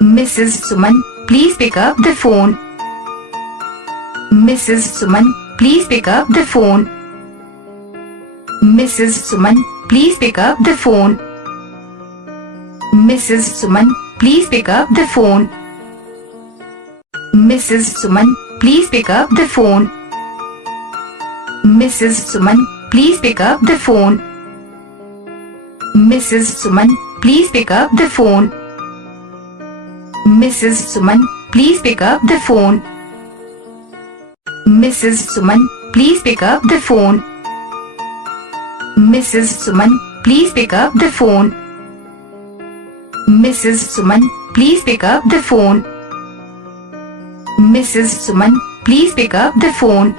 Mrs. Suman, please pick up the phone. Mrs. Suman, please pick up the phone. Mrs. Suman, please pick up the phone. Mrs. Suman, please pick up the phone. Mrs. Suman, please pick up the phone. Mrs. Suman, please pick up the phone. Mrs. Suman, please pick up the phone. Mrs. Suman, please pick up the phone. Mrs. Suman, please pick up the phone. Mrs. Suman, please pick up the phone. Mrs. Suman, please pick up the phone. Mrs. Suman, please pick up the phone.